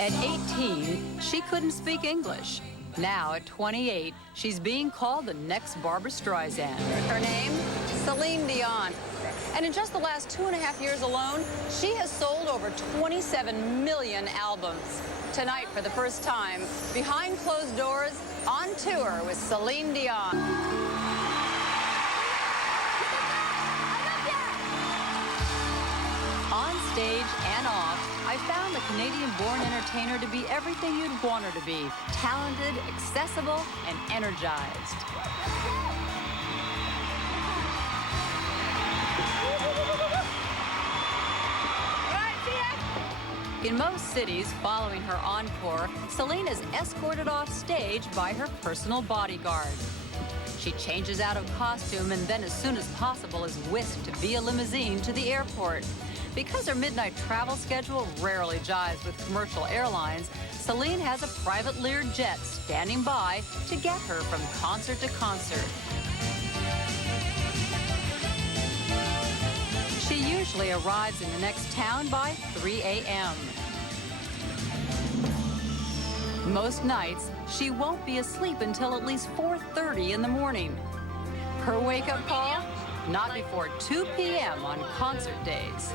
At 18, she couldn't speak English. Now, at 28, she's being called the next Barbra Streisand. Her name? Celine Dion. And in just the last 2.5 years alone, she has sold over 27 million albums. Tonight, for the first time, behind closed doors, on tour with Celine Dion. On stage and off, I found the Canadian-born entertainer to be everything you'd want her to be. Talented, accessible, and energized. In most cities, following her encore, Celine is escorted off stage by her personal bodyguard. She changes out of costume and then as soon as possible is whisked via limousine to the airport. Because her midnight travel schedule rarely jives with commercial airlines, Celine has a private Lear jet standing by to get her from concert to concert. She usually arrives in the next town by 3 a.m. Most nights, she won't be asleep until at least 4:30 in the morning. Her wake-up call? Not before 2 p.m. on concert days.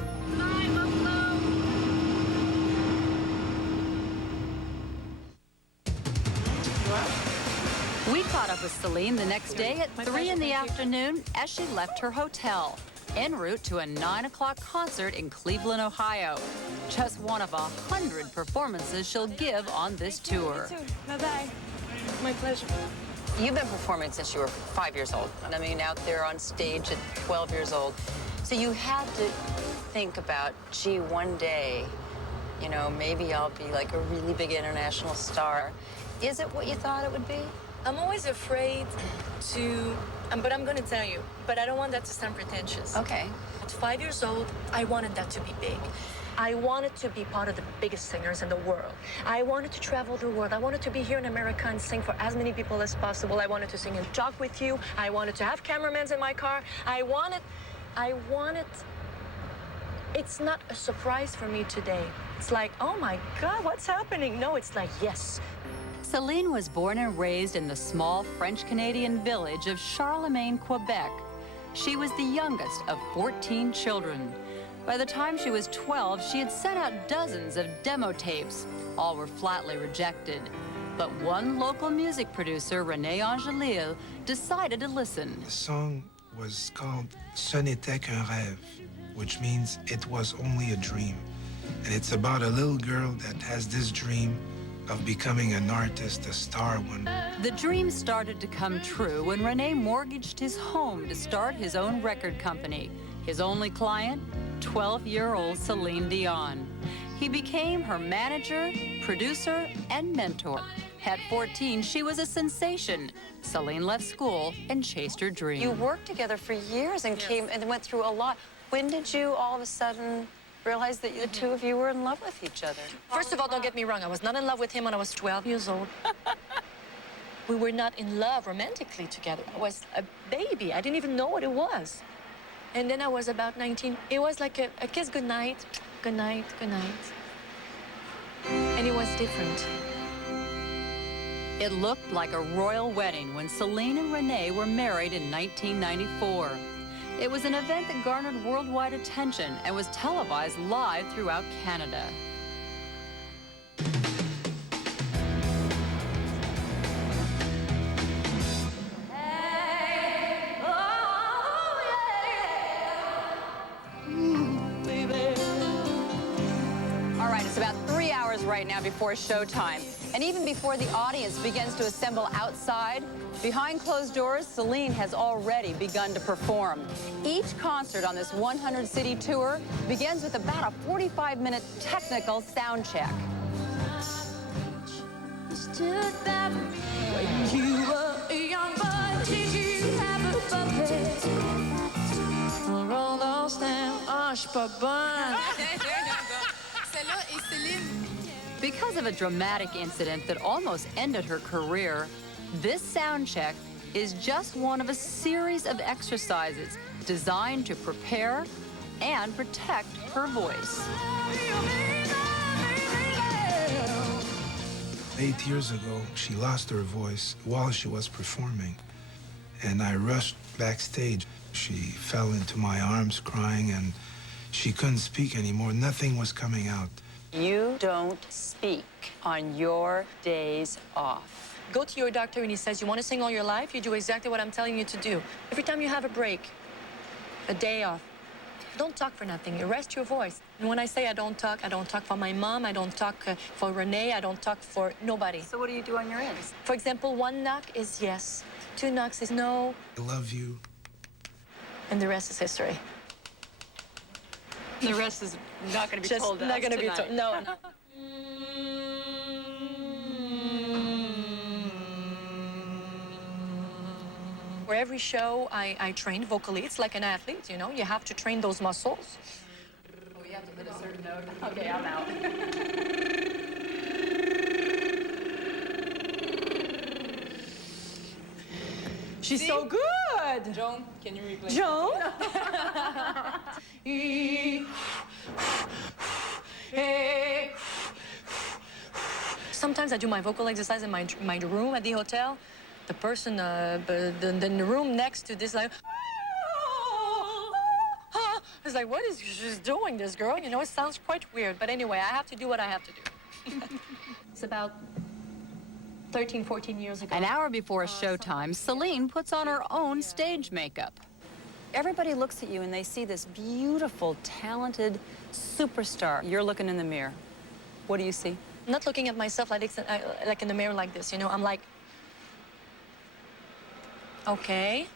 We caught up with Celine the next day at 3 in the afternoon as she left her hotel, en route to a 9 o'clock concert in Cleveland, Ohio. Just one of 100 performances she'll give on this tour. Bye-bye. My pleasure. You've been performing since you were 5 years old. I mean, out there on stage at 12 years old. So you had to think about, gee, one day, you know, maybe I'll be like a really big international star. Is it what you thought it would be? I'm always afraid to, but I'm going to tell you, but I don't want that to sound pretentious. Okay. At 5 years old, I wanted that to be big. I wanted to be part of the biggest singers in the world. I wanted to travel the world. I wanted to be here in America and sing for as many people as possible. I wanted to sing and talk with you. I wanted to have cameramans in my car. I wanted, it's not a surprise for me today. It's like, oh my God, what's happening? No, it's like, yes. Celine was born and raised in the small French-Canadian village of Charlemagne, Quebec. She was the youngest of 14 children. By the time she was 12, she had sent out dozens of demo tapes. All were flatly rejected. But one local music producer, René Angelil, decided to listen. The song was called Ce n'était qu'un rêve, which means it was only a dream. And it's about a little girl that has this dream of becoming an artist, a star one. The dream started to come true when René mortgaged his home to start his own record company. His only client, 12-year-old Celine Dion. He became her manager, producer, and mentor. At 14, she was a sensation. Celine left school and chased her dream. You worked together for years and came and went through a lot. When did you all of a sudden realize that the two of you were in love with each other? First of all, don't get me wrong. I was not in love with him when I was 12 years old. We were not in love romantically together. I was a baby. I didn't even know what it was. And then I was about 19. It was like a kiss goodnight, goodnight, goodnight. And it was different. It looked like a royal wedding when Celine and René were married in 1994. It was an event that garnered worldwide attention and was televised live throughout Canada. All right, it's about 3 hours right now before showtime. And even before the audience begins to assemble outside, behind closed doors, Celine has already begun to perform. Each concert on this 100-city tour begins with about a 45-minute technical sound check. When you were a young boy, did you have a puppet? Roll those down, hush, papa. Because of a dramatic incident that almost ended her career, this sound check is just one of a series of exercises designed to prepare and protect her voice. 8 years ago, she lost her voice while she was performing. And I rushed backstage. She fell into my arms crying, and she couldn't speak anymore. Nothing was coming out. You don't speak on your days off. Go to your doctor and he says, you want to sing all your life? You do exactly what I'm telling you to do. Every time you have a break, a day off, don't talk for nothing. You rest your voice. And when I say I don't talk for my mom, I don't talk for Renee, I don't talk for nobody. So what do you do on your ends? For example, 1 knock is yes, 2 knocks is no, I love you. and the rest is history. The rest is not going to be Just told to not us gonna be tonight. told. No, no. For every show, I train vocally. It's like an athlete, you know. You have to train those muscles. Oh, you have to hit a certain note. Okay, I'm out. She's so good. Joan, can you replay? Joan? Sometimes I do my vocal exercise in my room at the hotel. The person in the room next to this, like, it's like, what is she doing, this girl? You know, it sounds quite weird. But anyway, I have to do what I have to do. It's about 13, 14 years ago. An hour before showtime, Celine puts on her own stage makeup. Everybody looks at you and they see this beautiful, talented superstar. You're looking in the mirror. What do you see? I'm not looking at myself like in the mirror like this, you know. I'm like, okay.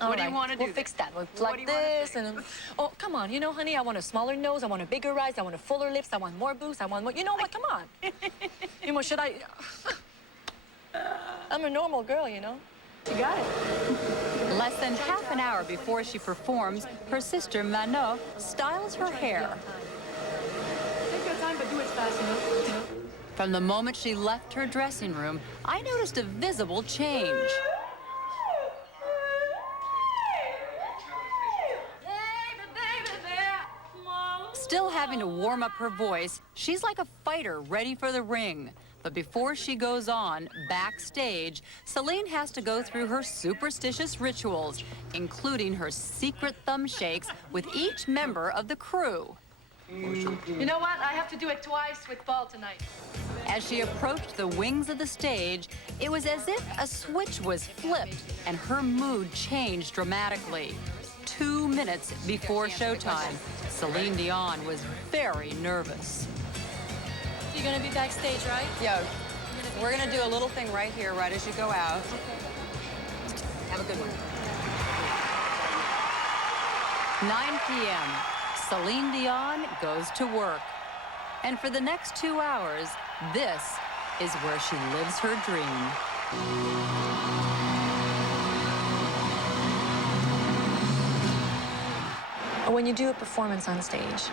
What do you want to do? We'll fix that. We'll What like do you wanna this and then, oh, come on. You know, honey, I want a smaller nose. I want a bigger eyes. I want a fuller lips. I want more boobs. I want more. You know what? Come on. You know, should I? I'm a normal girl, you know. You got it. Less than half an hour before she performs, her sister Manon styles her hair. Take your time, but do it fast, you know. From the moment she left her dressing room, I noticed a visible change. Still having to warm up her voice, she's like a fighter ready for the ring. But before she goes on, backstage, Celine has to go through her superstitious rituals, including her secret thumb shakes with each member of the crew. You know what? I have to do it twice with Paul tonight. As she approached the wings of the stage, it was as if a switch was flipped and her mood changed dramatically. 2 minutes before showtime, Celine Dion was very nervous. You're gonna be backstage, right? Yeah, we're gonna do a little thing right here, right as you go out. Have a good one. 9 p.m. Celine Dion goes to work. And for the next 2 hours, this is where she lives her dream. When you do a performance on stage,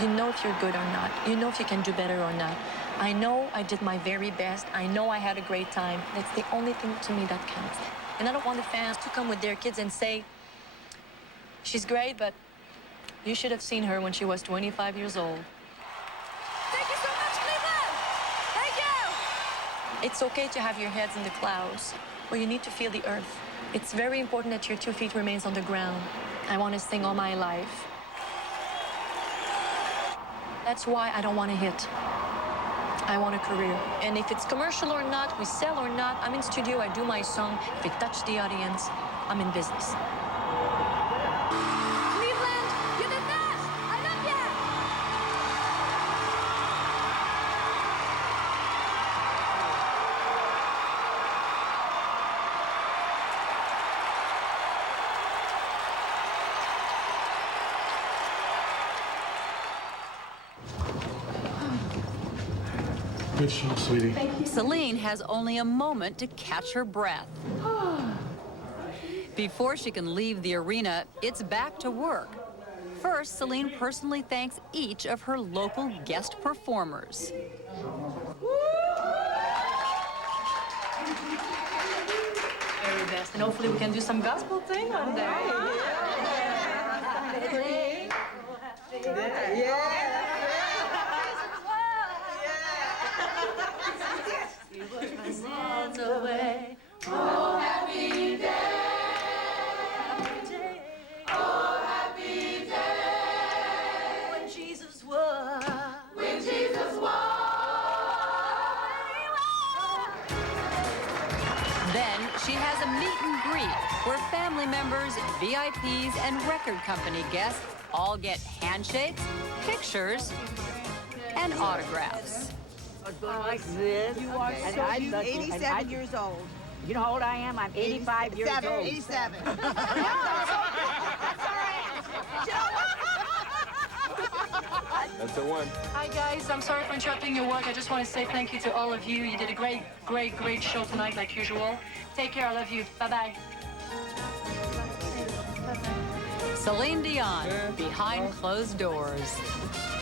you know if you're good or not. You know if you can do better or not. I know I did my very best. I know I had a great time. That's the only thing to me that counts. And I don't want the fans to come with their kids and say, she's great, but you should have seen her when she was 25 years old. Thank you so much, Cleveland! Thank you! It's okay to have your heads in the clouds, but you need to feel the earth. It's very important that your 2 feet remains on the ground. I want to sing all my life. That's why I don't want a hit. I want a career. And if it's commercial or not, we sell or not, I'm in studio, I do my song. If it touches the audience, I'm in business. Cleveland, you're the best! I love you! Good show, sweetie. Celine has only a moment to catch her breath. Before she can leave the arena, it's back to work. First, Celine personally thanks each of her local guest performers. Very best. And hopefully we can do some gospel thing one day. Sins away. Oh, happy day. Oh, happy day. When Jesus was. When Jesus was. Then she has a meet and greet where family members, VIPs, and record company guests all get handshakes, pictures, and autographs. Like this. You are And so I'm you lucky. 87 years old. You know how old I am? I'm 85 years old. 87. That's a one. Hi guys, I'm sorry for interrupting your work. I just want to say thank you to all of you. You did a great show tonight, like usual. Take care. I love you. Bye-bye. Celine Dion, behind closed doors.